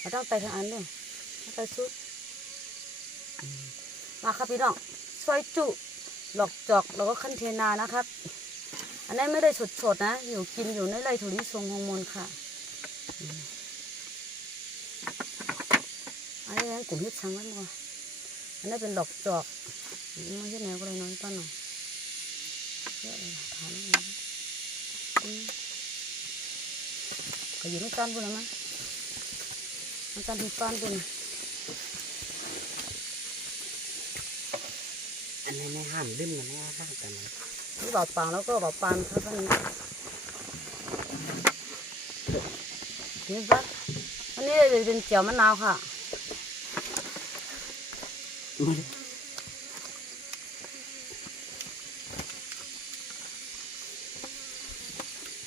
เราต้องไปทางอันด้วยไปสุด มาครับพี่น้องซอยจุ หลอกจอกแล้วก็ขั้นเทนานะครับ อันนี้ไม่ได้สดๆนะ อยู่กินอยู่ในไร่ถั่วลิสงฮอร์โมนค่ะ อันนี้กลุ่มเฮ็ดชังแล้วมั้งอันนี้เป็นดอกจอกไม่ใช่แนวก็เลยน้อยป้าหน่อยเยอะเลยฐานก็อยู่ในก้านพุ่นแล้วมั้ง ก้านที่ก้านพุ่นอันนี้ไม่ห้ามลืมกันนะห้ามแต่มันนี่บ่าวปางแล้วก็บ่าวปานครับท่านนี้เห็นปะอันนี้เป็นเจียวมะนาวค่ะ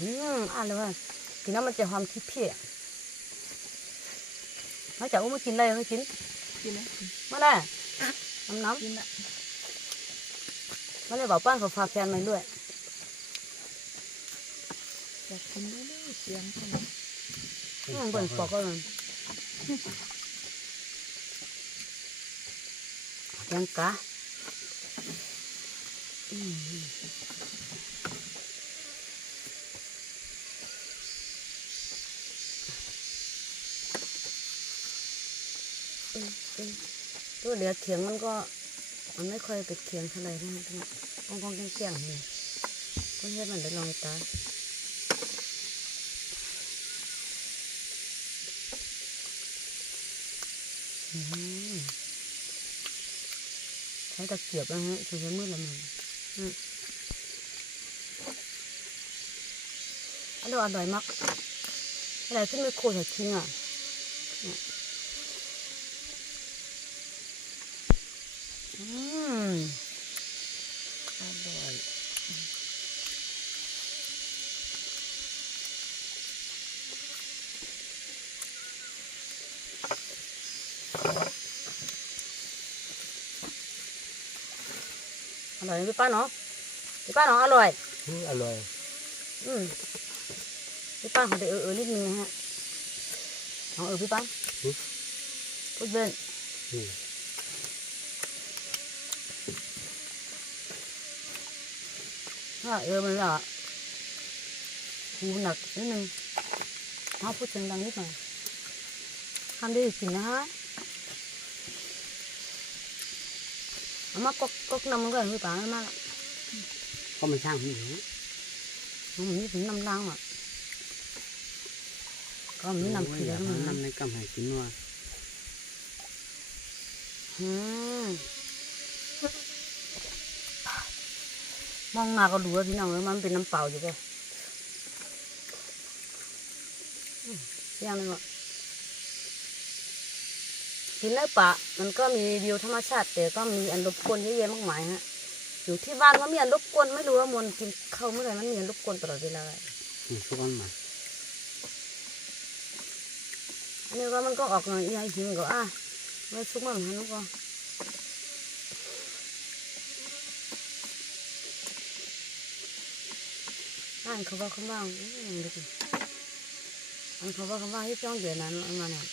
อืมอ่านเลยว่ากินน้ำมันจะหอมที่เพี้ย นอกจากอุ้มมากินอะไรไม่กินกินไหมมาได้น้ำน้กินอะำมาเลยบอกป้านเขาพาแฟนมาด้วยอยากกินด้วยเลยเสียงคนอืมเปิดปอกก็เลยยังกะอืมอืมอืม ตัวเหลือเขียงมันก็ มันไม่ค่อยเป็นเขียงเท่าไหร่นะกองกองๆแก่งๆนี่คนเฮ็ดมันได้ลองตาใช้ตะเกียบแล้วฮะใช้มือละมันอืมอร่อยอร่อยมากอะไรที่ไม่โคตรจะเนี่ยอืมอร่อยอร่อยพี่ป้าเนาะ พี่ป้าเนาะอร่อยอืมอร่อยอืมพี่ป้าเขาได้เออ เออนิดนึงนะฮะเอาเออพี่ป้าพูดเบนอืมถ้าเออมันละหูหนักนิดนึงเอาพูดเสียงดังนิดหน่อยทำได้กินนะฮะเอามากกกกน้ำมันก็พี่ป้าเอามาละก็มันช่างหิวมันมีถึงน้ำล้างอะก็มีน้ำโอ้ยเกลืออยากแล้วเอามันน้ำในกำให้กินว่ะอืม มองหน้าก็รู้ว่าพี่น้องเอ้ยมันเป็นน้ำเปล่าอยู่ก็อืมอย่างหนึงอะกินในป่ามันก็มีวิวธรรมชาติ แต่ก็มีอันรบกวนเยอะแยะมากมายฮะอยู่ที่บ้านก็มีอันรบกวนไม่รู้ว่ามนต์กินข้าวเมื่อไหร่มันมีอันรบกวนตลอดเวลาอืมสุกอันมาอันนี้ก็มันก็ออกหน่อยยายหิวก็อะไม่ซุกมันหันก็ นั่นเขาว่าเขาบ้างอืมดูดิอันเขาว่าเขาว่าให้จ้องเดือนนั้นมันนอะ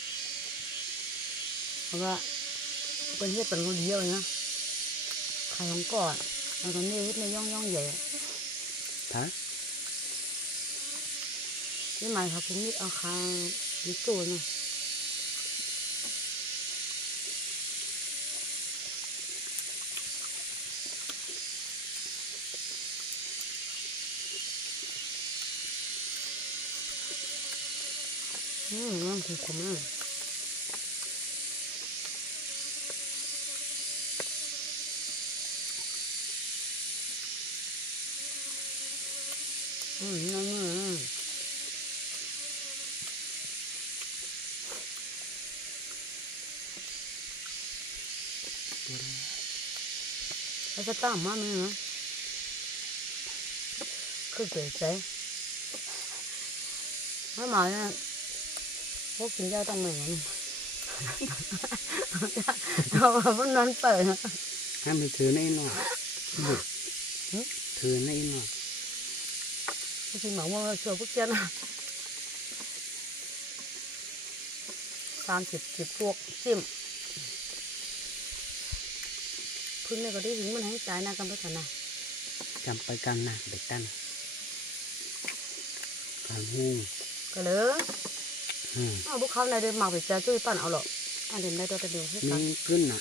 เพราะว่าเป็นเฮ็ดเป็นคนเดียวนะขายของก่อนแล้วก็นี่เฮ็ดในย่องย่องใหญ่ฮะนี่หมายเขาเป็นมิดเอาคางนิดตัวนะ อืมน้ำคือขมอะอืมน้ำมืออะเราจะตามมาไหมนะคือเกิดใจไม่มาเนี่ยพวกกินยาต้องไหนวะเอาวันนั้นเปิดให้มันถือในหน่อยบุดหึถือในหน่อยพวกกินหมาว่าเสือพวกเจ้านะสามสิบสิบพวกจิ้มพึ่งเนี่ยก็ได้ถึงมันให้ตายนะกันไปกันนะจำไปกันนะเด็กกันการหูก็เลยอืม เอาพวกเขาในเดินมาไปเจอจุ้ยปั้นเอาหรอกอันเดินได้ตัวเดียวให้มีกันขึ้นน่ะ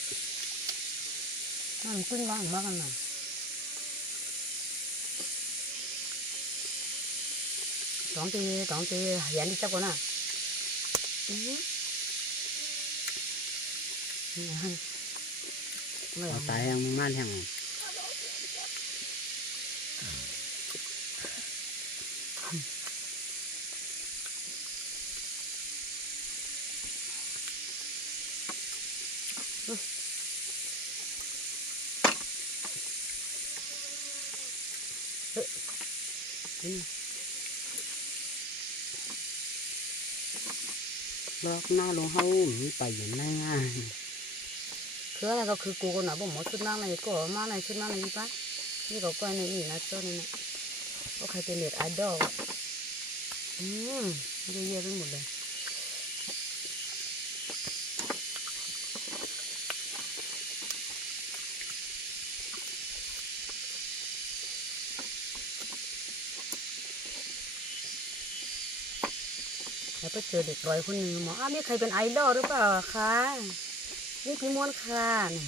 นั่นขึ้นบ้างมากกันนะสองตีสองตีเห็นดีจักกว่าน่ะอือหือนี่ฮะไม่เอาเอาตายยังมาแทงนี่ ลอกหน้าลงเฮามีไปอยู่ในงานคืออะไรก็คือกูคนน่ะบ่หมอชุดนั่งในก็มาในชุดนั่งในปะนี่ก็ก้อยในนี่นะเจ้านี่นะก็ใครเป็นเน็ตไอดอลอืมเยอะแยะไปหมดเลย แล้วไปเจอเด็กร้อยคนหนึ่งหมออ้าวนี่ใครเป็นไอดอลหรือเปล่าคะนี่พี่ม้วนค่ะนี่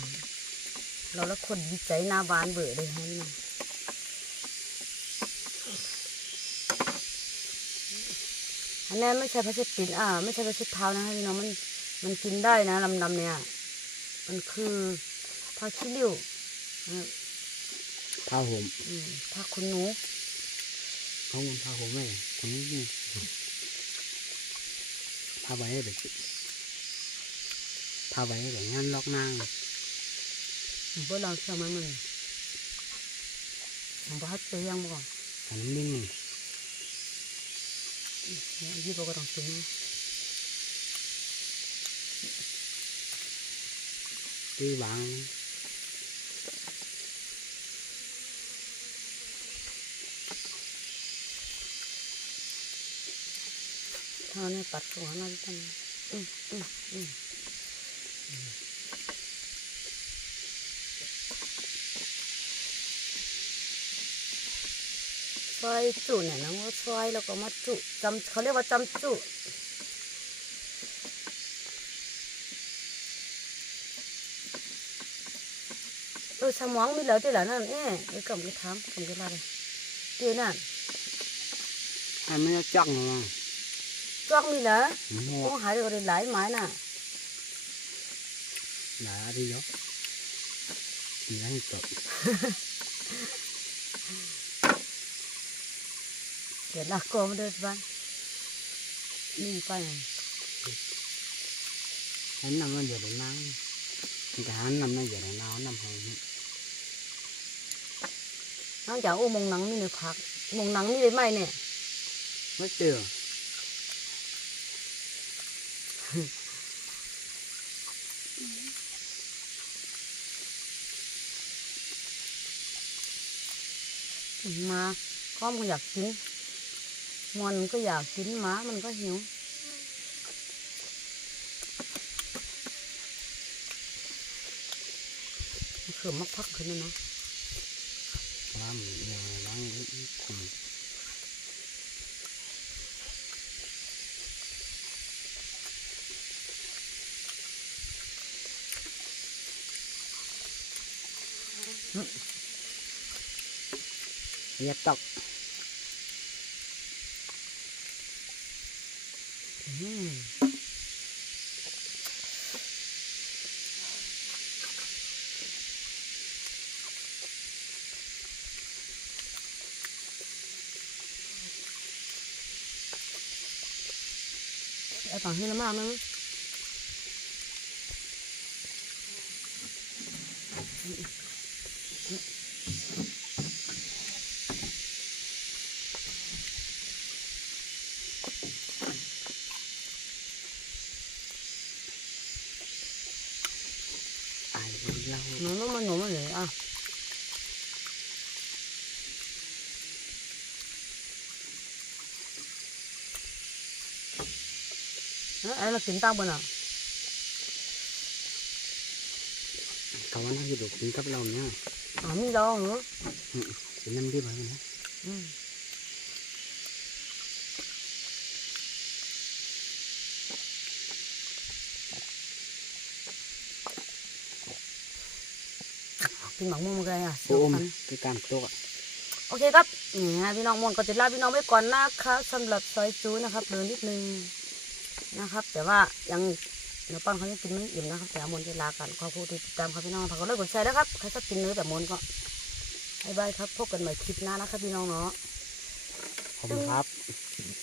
เราแล้วคนดีใจหน้าบานเบื่อเลยฮะนี่นะอันนี้ไม่ใช่พลาสติกอ่า ไม่ใช่พลาสติกเท้านะคะพี่น้องมันมันกินได้นะลำๆเนี่ย มันคือผ้าขี้ริ้วอ่าผ้าห่มอืมผ้าขนหนูเขามันผ้าห่มไม่คนนี้นี่ ผ้าไว้แบบผ้าไว้แบบงานลอกนางพวกเราเชื่อมันมันผมบอกให้เจอยังบ่ก่อนอันนี้นิ่งเนี่ยยี่ปก็ต้องกินนะตีบาง เท่านี้ตัดหัวหน้าท่านอืมอืมอืมซอยจุเนี่ยนะว่าซอยแล้วก็มาจุจำเขาเรียกว่าจำจุเออสมองมีแล้วที่หละนั่นเอ๊ะเดี๋ยวกำลังถามกำลังอะไรเดี๋ยวนั่นอันไม่จักหรอก จ้องมีแล้วหัควงหายไปหลายไม้น่ะหลายทีเยอะมีให้จบเดี๋ยวลากกอมาเดินบ้านนี่ไปอะอันนั้นมันอยู่ในน้ำแต่อันนั้นมันอยู่ในน้ำน้ำหอมนอกจากโอ้มงหนังมีในพักมงหนังมีได้ไหมเนี่ยไม่เจอ มาข้อมก็อยากกินมวนมันก็อยากกินหมามันก็หิวเขื่อมักพักขึ้นนะเนาะว่ามันยังร้องคนเรียกตอกอืม ไอ้ฝั่งที่ละมากมั้ nó nó nó mà vậy à. Nó ấy là kiếm tao bên à cậu nó được cung cấp lâu nha. À mi đâu nữa. Ừ, năm đi bạn nữa ừ. กินกับเราเนี่ยอ๋อมีลองเหรอเป็นน้ำดิบอะไรนะอืมกินหมักม่วงกันอะโอ้เสียวมฟันคือการโต๊ะโอเคครับนี่ฮะพี่น้องมนต์ก็จะลาพี่น้องไว้ก่อนนะคะสำหรับซอยจูนะครับเหลือนิดนึงนะครับ แต่ว่ายังเนื้อปั้นเขายังกินไม่อิ่มนะครับแต่มนต์จะลากันขอบคุณที่ติดตามครับพี่น้องฝากกดไลค์กดแชร์นะครับใครชอบกินเนื้อแบบมนต์ก็บายบายครับพบกันใหม่คลิปหน้านะครับพี่น้องเนาะขอบคุณครับบ